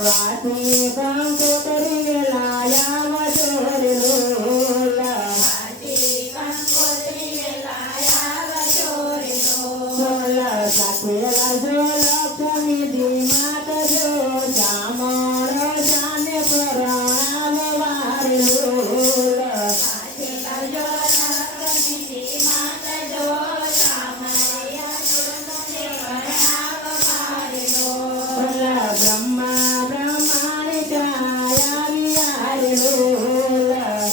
વાતી કંકોત્રી વેલાયા વચોરે લોલા સોલા સાકેલા જો લક્ષ્મી દી માત જો ચામણ જાને પ્રણામ વારે Lola Brahma બ્રહ્માણિકાયા વિહારે Lola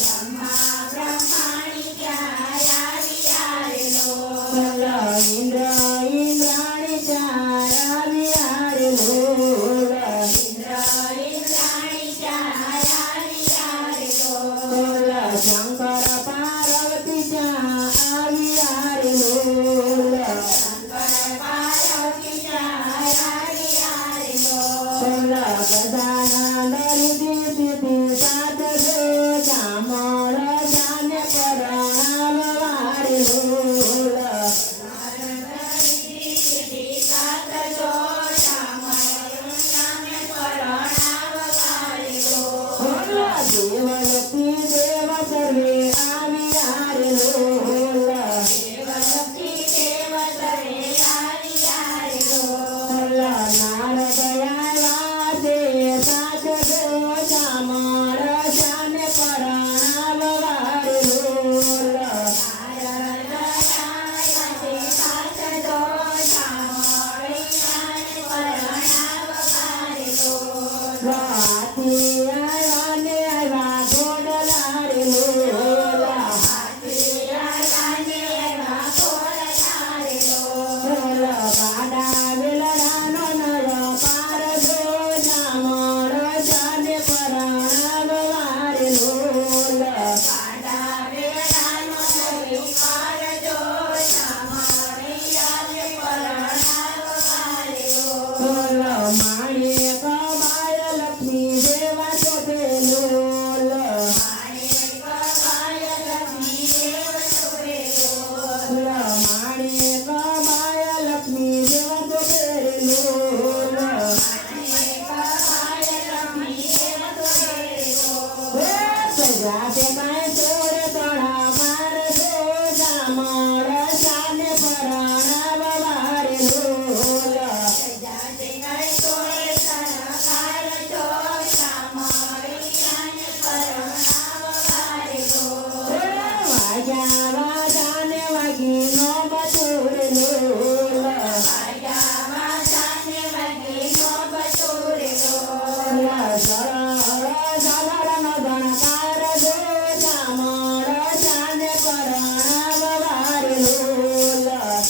Indra ઇન્દ્રાણિકાયા વિહારે Lola Shankar Parvati જા વિહારે લોલા ગદાનંદ રિધિ સિદ્ધિ સાત જો ચામળ જાને પ્રણામ વારે લોલા દેવલતી દેવ સર્વે આવિયારે લોલા નારદ આવ્યા તે સાત જો ચામળ જાને પ્રણામ વારે લોલા હાથી આવ્યા ને આવ્યા ઘોડલા રે લોલા ગાડા વેલડાનો નર પાર જો ચામળ જાને પ્રણામ વારે લોલા માણીએ કમાય લક્ષ્મી દેવા ચોથે લોલા માણીએ કમાય લક્ષ્મી દેવા ચોથે લોલા સજાતે કાંઈ ચોરે તળા માર જો ચામળ જાને પ્રણામ વારે લોલા વાગ્યા વાજાને વાગી નો બચોરે લોલા સળનો ધણકાર જો ચામળ જાને પ્રણામ વારે લોલા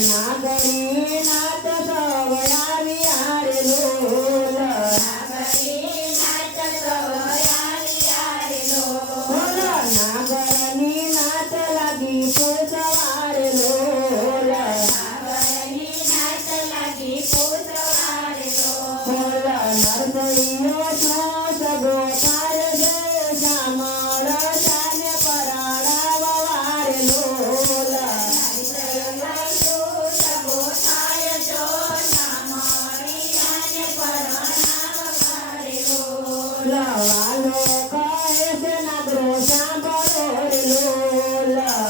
નાગરી નાત સવયા વિહારે લોલા નાગરની નાત લાગી પોસવારે લોલા નરસૈયો સો સગો તાર જો ચામળ જાને પ્રણામ વારે લોલા વાલો કહે છે નાગરો સાંભળો રે લોલા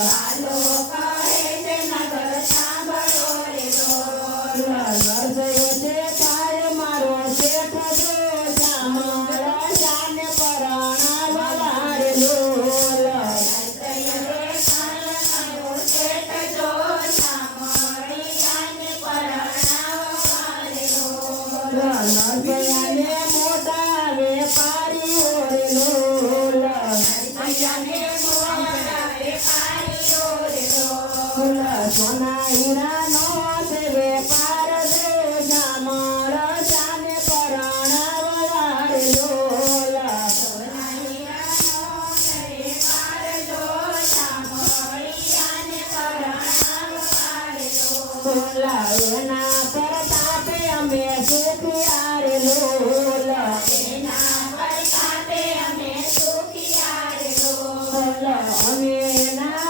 નરસૈયો છે કાય મારો શેઠ જો ચામળ જાને પ્રણામ વારે લોલા નરસૈયાને મોટા વેપારીઓ રે લોલા સોના હીરાનો છે વેપાર જો ચામળ જાને પ્રણામ વારે લોલા એના પ્રતાપે અમે સુખિયા રે લોલા અમે ના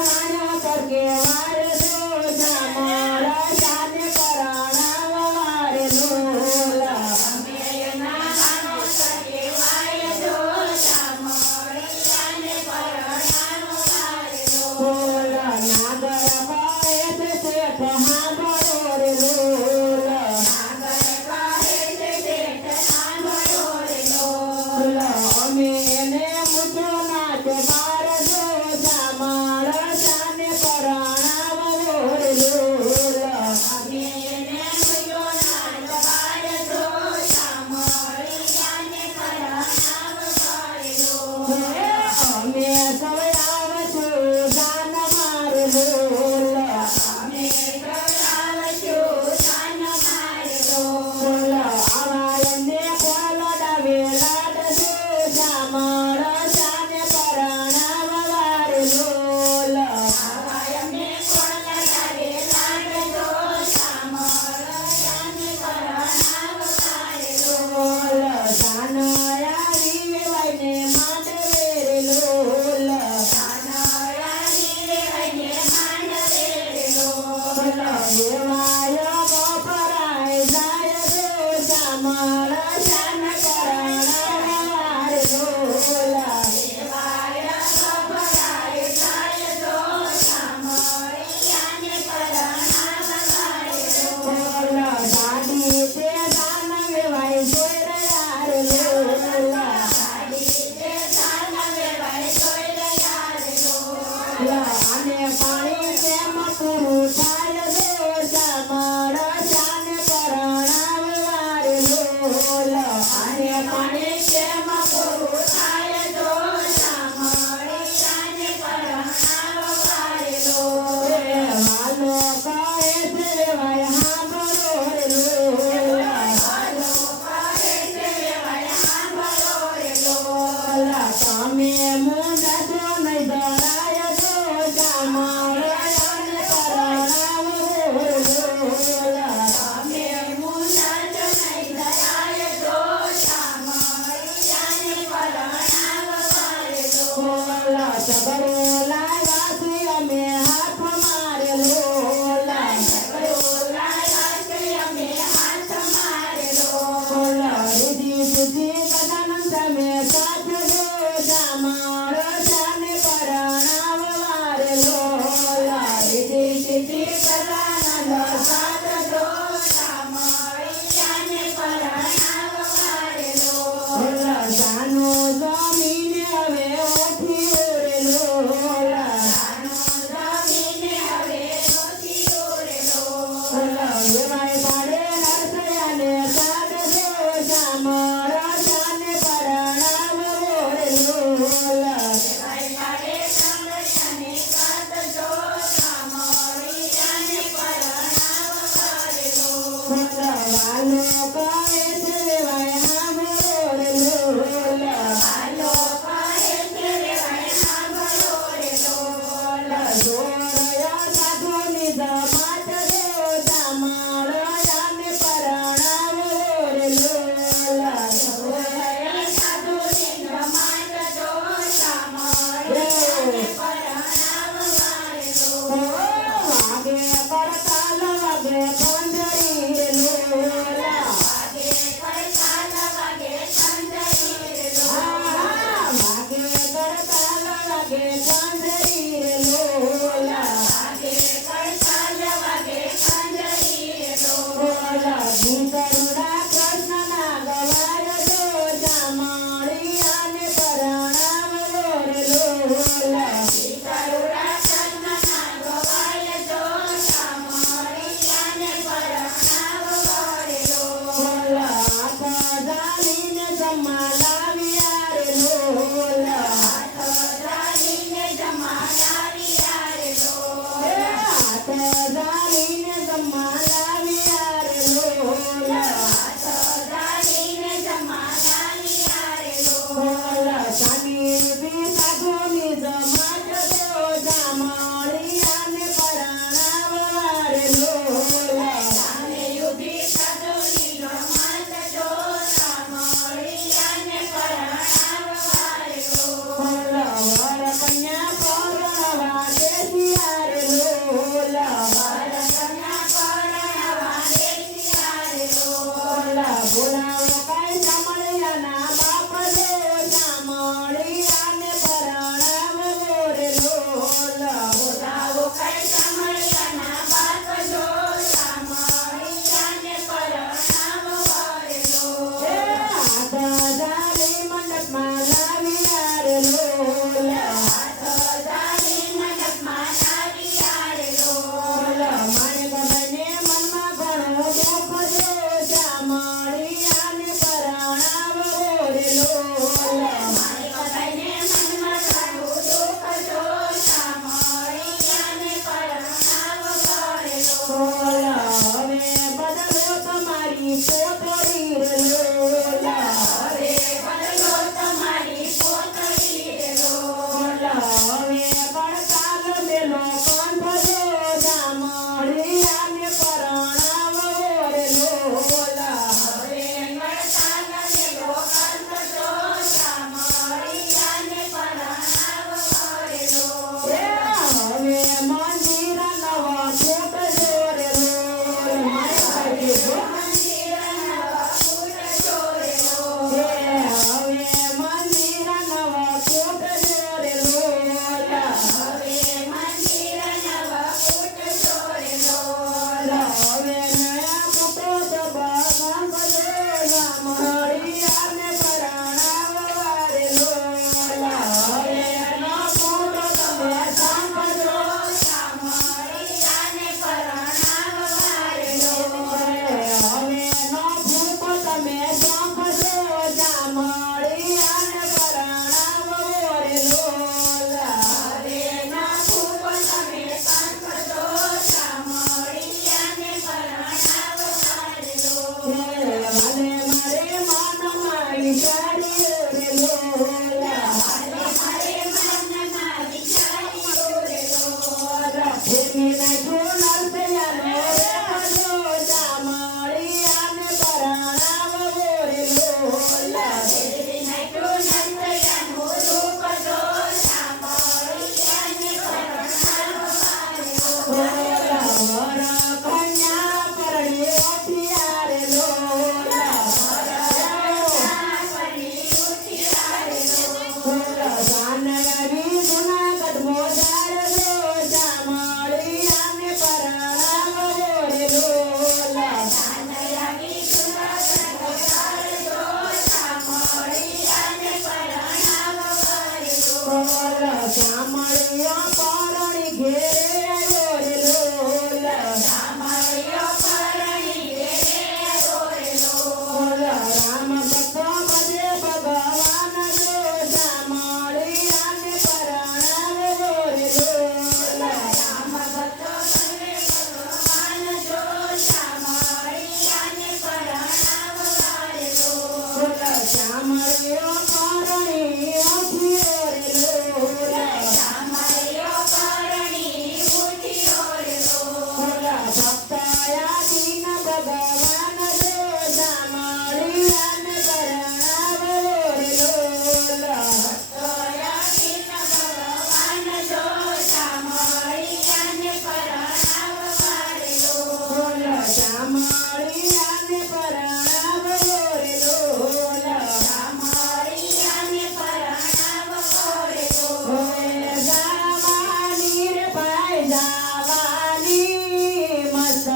રાજ બાર જો જામળ જાને પરણાવ વોરલોલ અમીરને મળ્યો રાજ બાર જો જામળ જાને પરણાવ વોરલોલ અમે સૌ આવશું જાન મારલોલ અમે આવશું જાન મારલોલ આવાયને કોલ ડાવેલા જો જામળ જાને પરણાવ વારલોલ આવાયને કોલ ડાવેલા જો જામળ જાને પરણાવ વારલોલ જાનયા વિવેવાઈને માંડવે રે લોલ જાનયાની વેવાઈને માંડવે લોલ દેવાય બપરાય જાય જો જામળ જાન પરણાવ વારલોલ દેવાય ગભરાય જાય જો જામળ જાને પરણાવ વારલોલ દાદી તે દાન વેવાય જોઈ રહ્યા રે લોલ સાડી તે જાન વેવાય જોઈ રહ્યા રે લોલ અને પાણી કેમ પૂરું થાય જો જામળ જાન પરણાવ વારલોલ અને પાણી કેમ પૂરું થાય જો જામળ જાને પરણાવ વારલોલ વાલો કહે છે વેવાય હાંભળો રે લોલ હાલો કહે છે વેવાય સાંભળો રે લોલ તમે મુંડાશો નહીં ધરાય જો જામળ જાન પરણાવ વારલોલ અમે મુંડા જણાઈ દરાય જો જામળ જાને પરણાવ વારલોલ સબરો લાવ્યા છે અમે હાથ મારેલોલ અમે હાથ મારેલો રીધી સીધી કદાન તમે સાથ જો જામળ જાને પરણાવ વારલોલ રીધી સીધી કલાનો સાથ જો જામળ જાને પરણાવ વારલોલ જાનો જમીન હવે ઓઠી ઓરેલોલ જાનો જમીને હવે નથી ઓરેલો વેવાય પાડે નરસયાને સાથ જો જામળ જાને પરણાવ ઓરેલોલ ભાઈ પાડે સંગઠને કાત જો જામળ જાને પરણાવ વારલોલ વાલો કહે છે વેવાય હાંભળો રે લોલ હાલો કહે છે વેવાય સાંભળો રે લોલ જોરયા સાધુની ધમાટ જો જામળ જાને પરણાવ રે લોલ ઓરયા સાધુની ધમાટ જો જામળ જાને પરણાવ વારલોલ વાગે પડતાલ વાગે ખંજરી રે લોલ વાગે પડતાલ વાગે ખંજરી રે લોલ વાગે પડતાલ વાગે ખંજરી રે લોલ વાગે પડતાલ વાગે ખંજરી રે લોલ ભૂતરુડા કૃષ્ણના ગવાય જો જામળિયાને પરણાવ રે લોલ કરુણા કૃષ્ણના ગવાય જો જામળ જાને પરણાવ વારલોલ હાથ જાલીને જમા લાવ્યા રે લોલ હાથ જાલીને જમા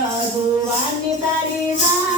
ભગવાનની તારી ના